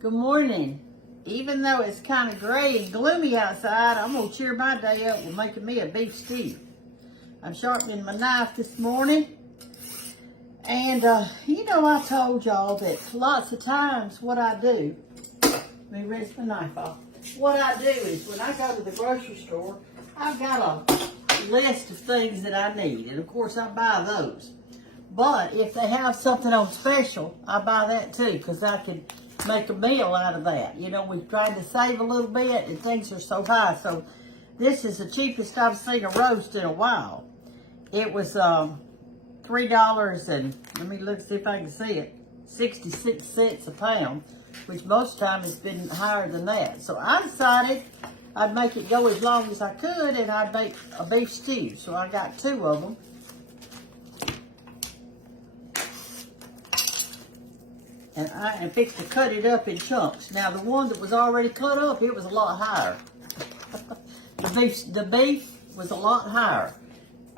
Good morning. Even though it's kind of gray and gloomy outside, I'm going to cheer my day up with making me a beef stew. I'm sharpening my knife this morning. And, I told y'all that lots of times what I do, let me rinse my knife off. What I do is when I go to the grocery store, I've got a list of things that I need. And, of course, I buy those. But if they have something on special, I buy that too because I can make a meal out of that. You know, we've tried to save a little bit and things are so high. So this is the cheapest I've seen a roast in a while. It was $3 and let me look, see if I can see it, 66 cents a pound, which most time has been higher than that. So I decided I'd make it go as long as I could and I'd make a beef stew. So I got 2 of them. And I fixed to cut it up in chunks. Now the one that was already cut up, it was a lot higher. the beef was a lot higher.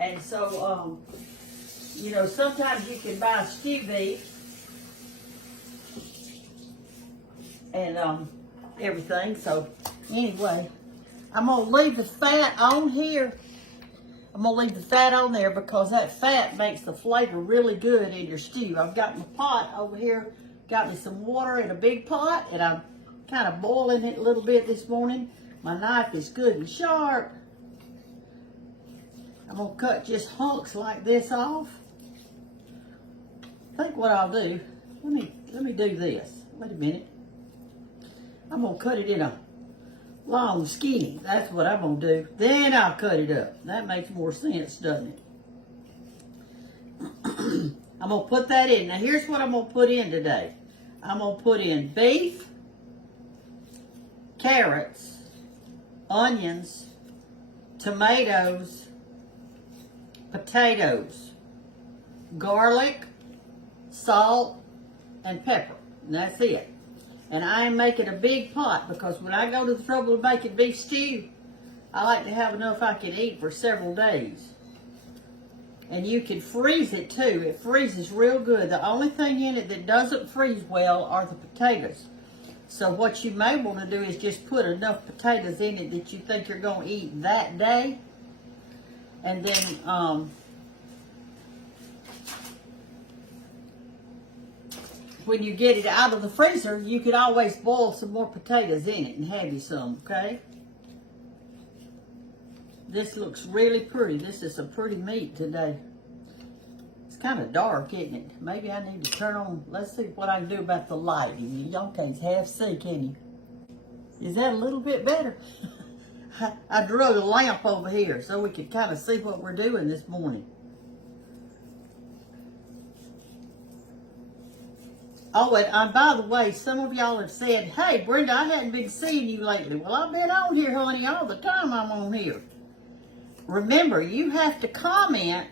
And so, sometimes you can buy stew beef and everything. So anyway, I'm gonna leave the fat on here. I'm gonna leave the fat on there because that fat makes the flavor really good in your stew. I've got my pot over here. Got me some water in a big pot, and I'm kind of boiling it a little bit this morning. My knife is good and sharp. I'm gonna cut just hunks like this off. I think what I'll do, let me do this. Wait a minute. I'm gonna cut it in a long skinny. That's what I'm gonna do. Then I'll cut it up. That makes more sense, doesn't it? I'm gonna put that in. Now here's what I'm gonna put in today. I'm gonna put in beef, carrots, onions, tomatoes, potatoes, garlic, salt, and pepper. And that's it. And I am making a big pot because when I go to the trouble of making beef stew, I like to have enough I can eat for several days. And you can freeze it too. It freezes real good. The only thing in it that doesn't freeze well are the potatoes. So what you may want to do is just put enough potatoes in it that you think you're going to eat that day. And then when you get it out of the freezer, you can always boil some more potatoes in it and have you some, okay? This looks really pretty. This is some pretty meat today. It's kind of dark, isn't it? Maybe I need to turn on, let's see what I can do about the lighting. Y'all can't half see, can you? Is that a little bit better? I drew a lamp over here so we could kind of see what we're doing this morning. Oh, and by the way, some of y'all have said, hey, Brenda, I hadn't been seeing you lately. Well, I've been on here, honey, all the time I'm on here. Remember, you have to comment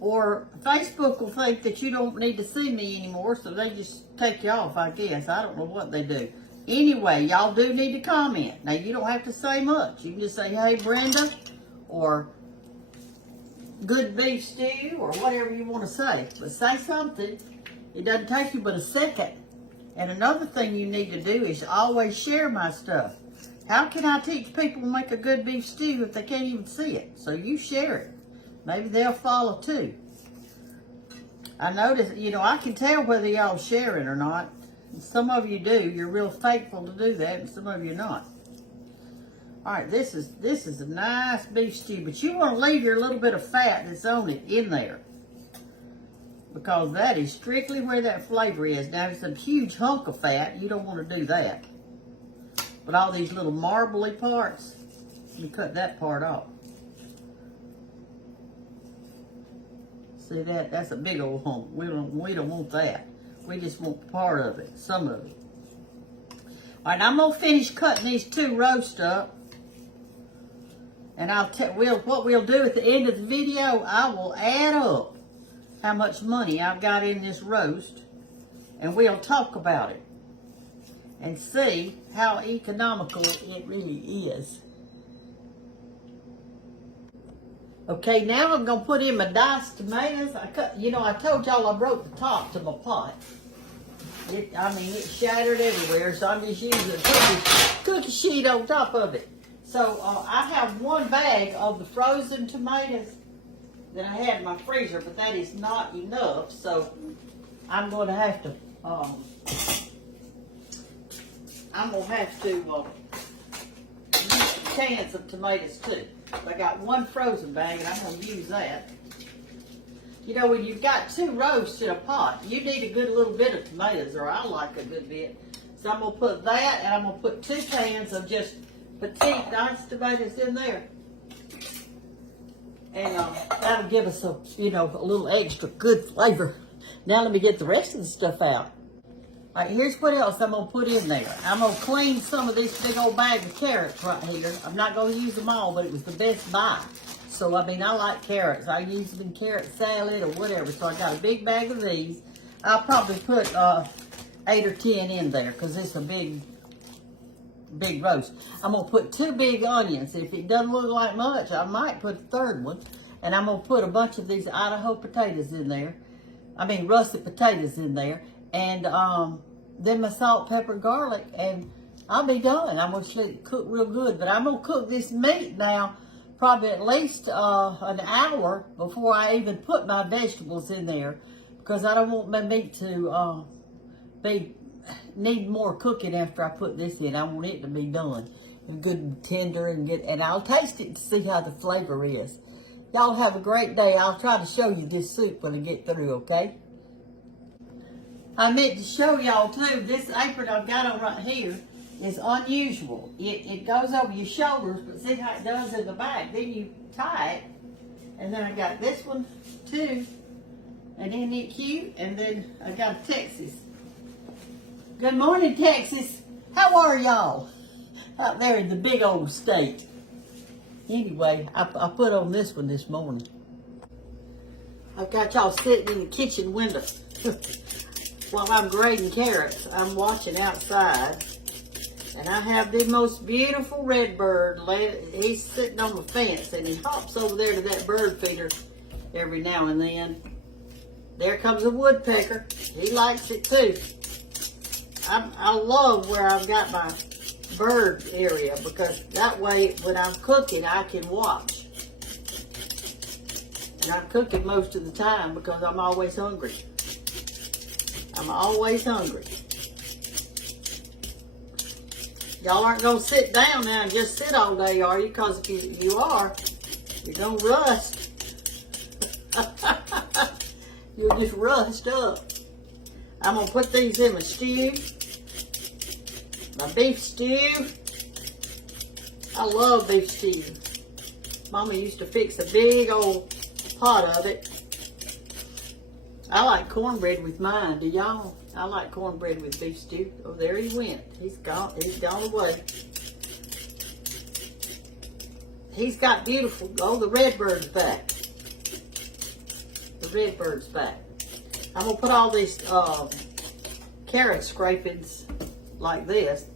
or Facebook will think that you don't need to see me anymore, so they just take you off, I guess. I don't know what they do. Anyway, y'all do need to comment. Now, you don't have to say much. You can just say, hey, Brenda, or good beef stew, or whatever you want to say. But say something. It doesn't take you but a second. And another thing you need to do is always share my stuff. How can I teach people to make a good beef stew if they can't even see it? So you share it. Maybe they'll follow too. I notice, I can tell whether y'all share it or not. Some of you do. You're real faithful to do that, and some of you not. All right, this is a nice beef stew, but you want to leave your little bit of fat that's on it in there, because that is strictly where that flavor is. Now, if it's a huge hunk of fat, you don't want to do that. But all these little marbly parts, you cut that part off. See that? That's a big old hunk. We don't want that. We just want part of it, some of it. All right, I'm gonna finish cutting these 2 roasts up, and what we'll do at the end of the video, I will add up how much money I've got in this roast, and we'll talk about it and see how economical it really is. Okay, now I'm gonna put in my diced tomatoes. I told y'all I broke the top to my pot. I mean, it shattered everywhere, so I'm just using a cookie sheet on top of it. So I have one bag of the frozen tomatoes that I had in my freezer, but that is not enough, so I'm going to have to, use cans of tomatoes too. I got one frozen bag, and I'm going to use that. You know, when you've got 2 roasts in a pot, you need a good little bit of tomatoes, or I like a good bit. So I'm going to put that, and I'm going to put 2 cans of just petite, nice tomatoes in there. And that'll give us a little extra good flavor. Now let me get the rest of the stuff out. All right, here's what else I'm going to put in there. I'm going to clean some of this big old bag of carrots right here. I'm not going to use them all, but it was the best buy. So, I mean, I like carrots. I use them in carrot salad or whatever. So I got a big bag of these. I'll probably put 8 or 10 in there because it's a big roast. I'm going to put 2 big onions. If it doesn't look like much, I might put a 3rd one. And I'm going to put a bunch of these Idaho potatoes in there. I mean, russet potatoes in there. And then my salt, pepper, garlic. And I'll be done. I'm going to cook real good. But I'm going to cook this meat now probably at least an hour before I even put my vegetables in there. Because I don't want my meat to need more cooking after I put this in. I want it to be done and good and tender and good. And I'll taste it to see how the flavor is. Y'all have a great day. I'll try to show you this soup when I get through, okay? I meant to show y'all too, this apron I've got on right here is unusual. It goes over your shoulders, but see how it does in the back. Then you tie it. And then I got this one too. And isn't it cute? And then I got a Texas. Good morning, Texas. How are y'all? Out there in the big old state. Anyway, I put on this one this morning. I've got y'all sitting in the kitchen window. While I'm grading carrots, I'm watching outside. And I have the most beautiful red bird. He's sitting on the fence, and he hops over there to that bird feeder every now and then. There comes a woodpecker. He likes it too. I love where I've got my bird area, because that way when I'm cooking I can watch. And I'm cooking most of the time because I'm always hungry. I'm always hungry. Y'all aren't going to sit down now and just sit all day, are you? Because if you are, you're going to rust. You'll just rust up. I'm going to put these in my stew. My beef stew. I love beef stew. Mama used to fix a big old pot of it. I like cornbread with mine. Do y'all? I like cornbread with beef stew. Oh, there he went. He's gone. He's gone away. He's got beautiful. Oh, the red bird's back. The red bird's back. I'm gonna put all these carrot scrapings like this.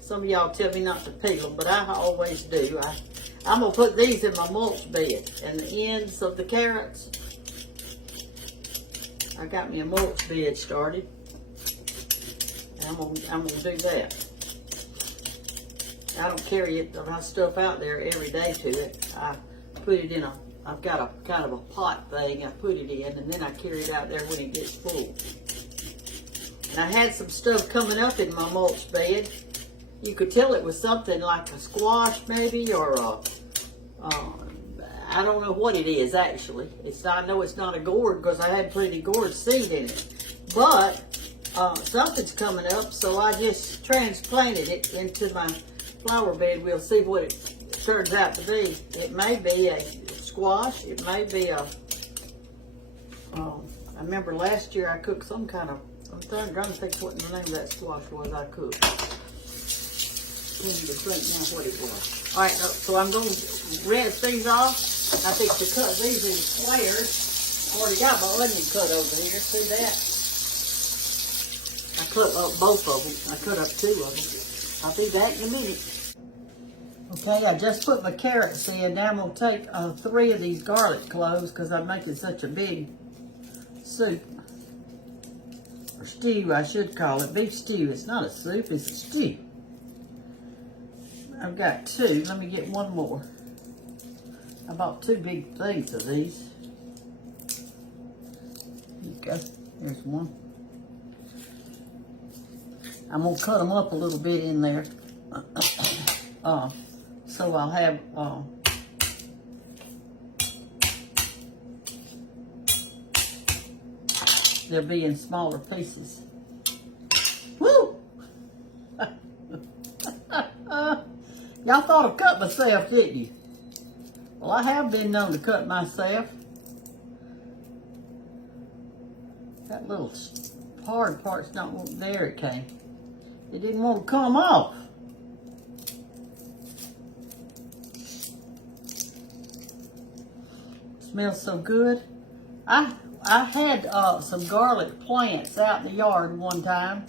Some of y'all tell me not to peel them, but I always do. I'm gonna put these in my mulch bed, and the ends of the carrots. I got me a mulch bed started. I'm gonna do that. I don't carry my stuff out there every day to it. I put it in I've got a kind of a pot thing. I put it in, and then I carry it out there when it gets full. And I had some stuff coming up in my mulch bed. You could tell it was something like a squash maybe, or I don't know what it is actually. I know it's not a gourd because I hadn't put any gourd seed in it. But something's coming up, so I just transplanted it into my flower bed. We'll see what it turns out to be. It may be a squash. It may be a, I remember last year I cooked some kind of, I'm trying to think what the name of that squash was I cooked. I need to think now what it was. All right, so I'm going to rinse these off. I think to cut these in squares. I already got my onion cut over here. See that? I cut up both of them. I cut up 2 of them. I'll be back in a minute. Okay, I just put my carrots in. Now I'm going to take 3 of these garlic cloves because I'm making such a big soup. or stew, I should call it. Beef stew. It's not a soup, it's a stew. I've got 2. Let me get one more. I bought 2 big things of these. There you go. There's one. I'm going to cut them up a little bit in there. So I'll have... they'll be in smaller pieces. Woo! Y'all thought I cut myself, didn't you? Well, I have been known to cut myself. That little hard part's not want, there it came. It didn't want to come off. Smells so good. I had some garlic plants out in the yard one time.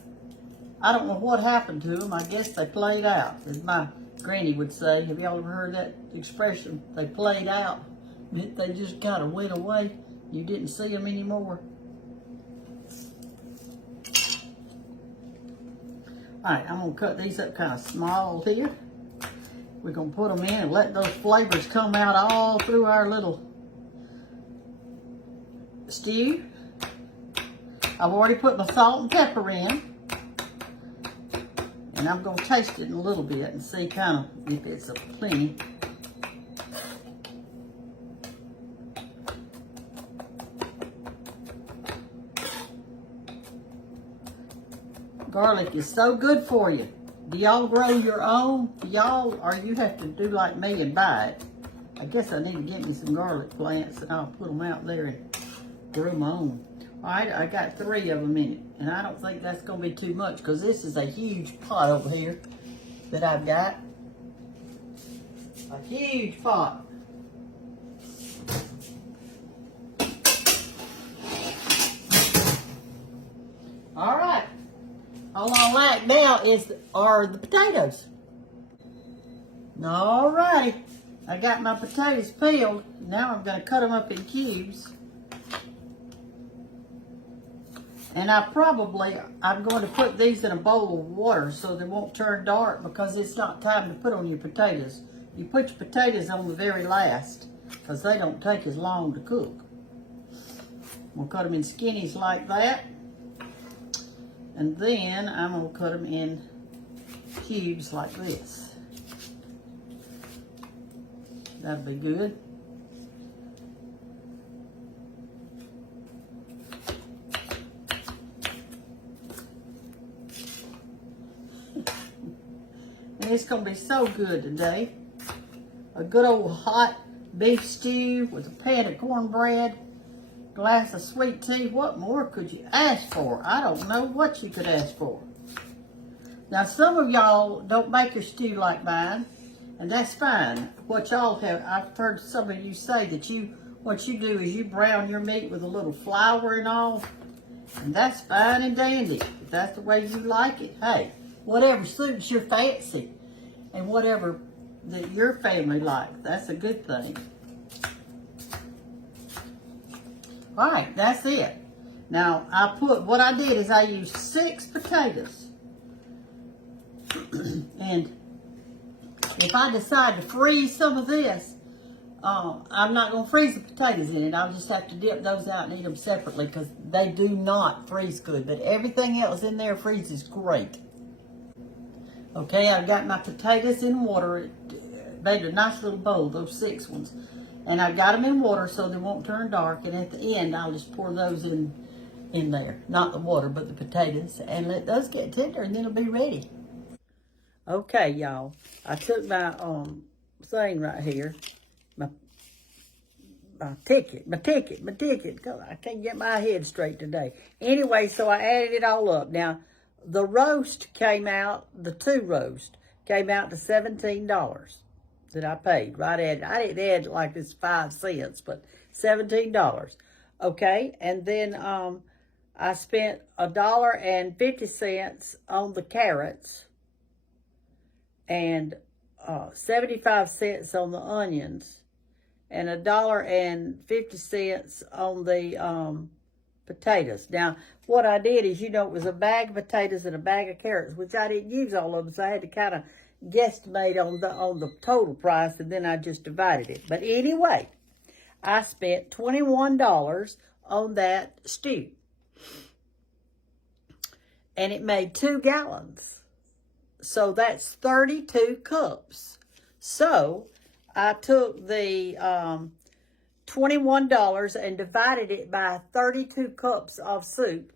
I don't know what happened to them. I guess they played out, as my granny would say. Have y'all ever heard that expression? They played out. They just kind of went away. You didn't see them anymore. All right, I'm going to cut these up kind of small here. We're going to put them in and let those flavors come out all through our little stew. I've already put my salt and pepper in. And I'm going to taste it in a little bit and see kind of if it's a plenty. Garlic is so good for you. Do y'all grow your own? Y'all, or you have to do like me and buy it? I guess I need to get me some garlic plants and I'll put them out there and grow my own. All right, I got 3 of them in it. And I don't think that's going to be too much because this is a huge pot over here that I've got. A huge pot. All right. All I like now are the potatoes. All righty. I got my potatoes peeled. Now I'm going to cut them up in cubes. And I'm going to put these in a bowl of water so they won't turn dark because it's not time to put on your potatoes. You put your potatoes on the very last because they don't take as long to cook. We'll cut them in skinnies like that. And then I'm going to cut them in cubes like this. That'll be good. And it's going to be so good today. A good old hot beef stew with a pan of cornbread, glass of sweet tea. What more could you ask for? I don't know what you could ask for. Now, some of y'all don't make your stew like mine, and that's fine. What y'all have, I've heard some of you say that what you do is you brown your meat with a little flour and all, and that's fine and dandy. If that's the way you like it, hey, whatever suits your fancy and whatever that your family likes, that's a good thing. All right, that's it. Now, what I did is I used 6 potatoes. And if I decide to freeze some of this, I'm not going to freeze the potatoes in it. I'll just have to dip those out and eat them separately because they do not freeze good. But everything else in there freezes great. Okay, I've got my potatoes in water. Made a nice little bowl, those 6 ones. And I got them in water so they won't turn dark. And at the end, I'll just pour those in there. Not the water, but the potatoes. And let those get tender and then it'll be ready. Okay, y'all. I took my thing right here. My ticket. I can't get my head straight today. Anyway, so I added it all up. Now, the roast came out, the 2 roast, came out to $17 that I paid. Right at, I didn't add like this 5 cents, but $17. Okay, and then I spent $1.50 on the carrots and 75 cents on the onions and $1.50 on the potatoes. Now, what I did is, you know, it was a bag of potatoes and a bag of carrots, which I didn't use all of them, so I had to kind of guesstimate on the total price, and then I just divided it. But anyway, I spent $21 on that stew. And it made 2 gallons. So that's 32 cups. So I took the $21 and divided it by 32 cups of soup.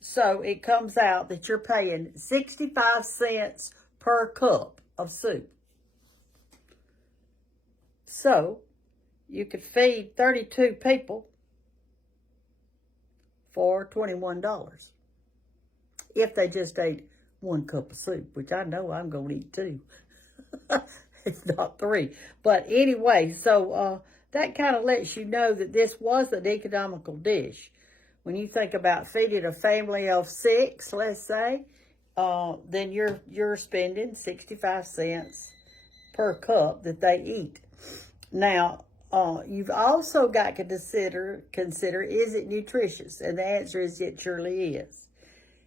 So it comes out that you're paying 65 cents per cup of soup. So you could feed 32 people for $21 if they just ate 1 cup of soup, which I know I'm going to eat 2. It's not 3. But anyway, so that kind of lets you know that this was an economical dish. When you think about feeding a family of 6, let's say, then you're spending 65 cents per cup that they eat. Now, you've also got to consider, is it nutritious? And the answer is it surely is.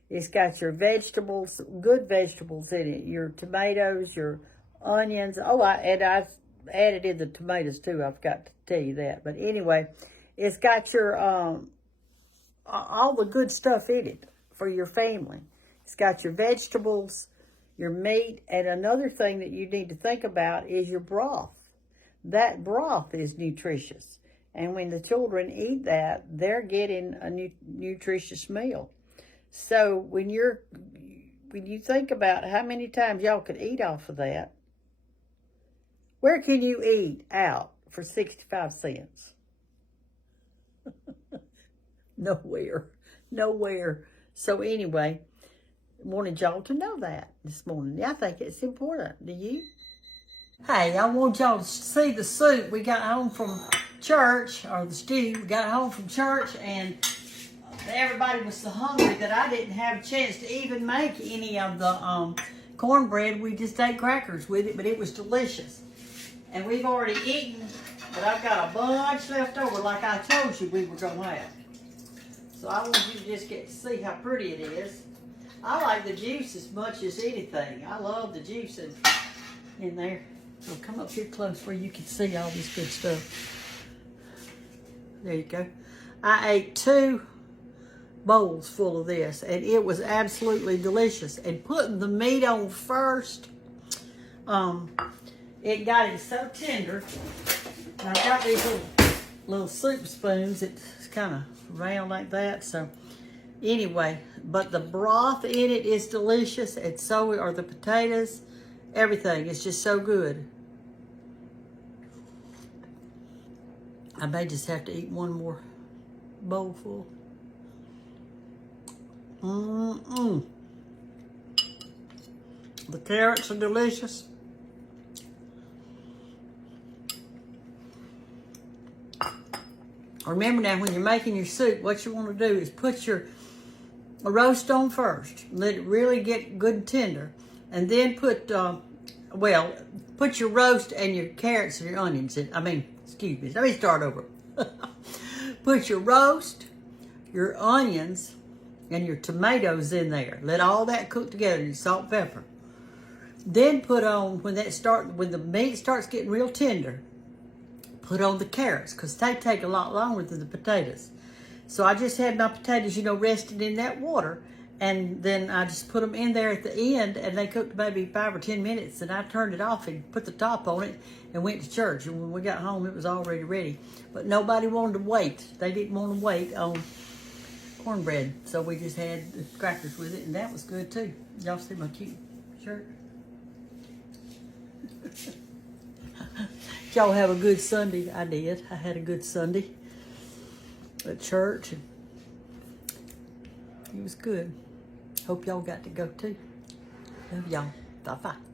It's got your vegetables, good vegetables in it, your tomatoes, your onions. Oh, I've added in the tomatoes too. I forgot to tell you that. But anyway, it's got your all the good stuff in it for your family. It's got your vegetables, your meat, and another thing that you need to think about is your broth. That broth is nutritious. And when the children eat that, they're getting a nutritious meal. So when you think about how many times y'all could eat off of that, where can you eat out for 65 cents? Nowhere. So anyway, wanted y'all to know that this morning. I think it's important. Do you? Hey, I want y'all to see the soup we got home from church, or the stew we got home from church, and everybody was so hungry that I didn't have a chance to even make any of the cornbread. We just ate crackers with it, but it was delicious. And we've already eaten, but I've got a bunch left over like I told you we were going to have. So I want you to just get to see how pretty it is. I like the juice as much as anything. I love the juice in there. So come up here close where you can see all this good stuff. There you go. I ate 2 bowls full of this, and it was absolutely delicious. And putting the meat on first, it got it so tender. And I got these little soup spoons. It's kind of round like that. So anyway, but the broth in it is delicious, and so are the potatoes. Everything is just so good. I may just have to eat 1 more bowl full. The carrots are delicious. Remember now, when you're making your soup, what you want to do is put your roast on first. Let it really get good and tender. And then put your roast and your carrots and your onions in. Excuse me, let me start over. Put your roast, your onions, and your tomatoes in there. Let all that cook together, your salt and pepper. Then put on, when the meat starts getting real tender, put on the carrots, because they take a lot longer than the potatoes. So I just had my potatoes, resting in that water, and then I just put them in there at the end, and they cooked maybe 5 or 10 minutes, and I turned it off and put the top on it and went to church. And when we got home, it was already ready. But nobody wanted to wait. They didn't want to wait on cornbread, so we just had the crackers with it, and that was good too. Y'all see my cute shirt? Y'all have a good Sunday. I did. I had a good Sunday at church, and it was good. Hope y'all got to go too. Love y'all. Bye-bye.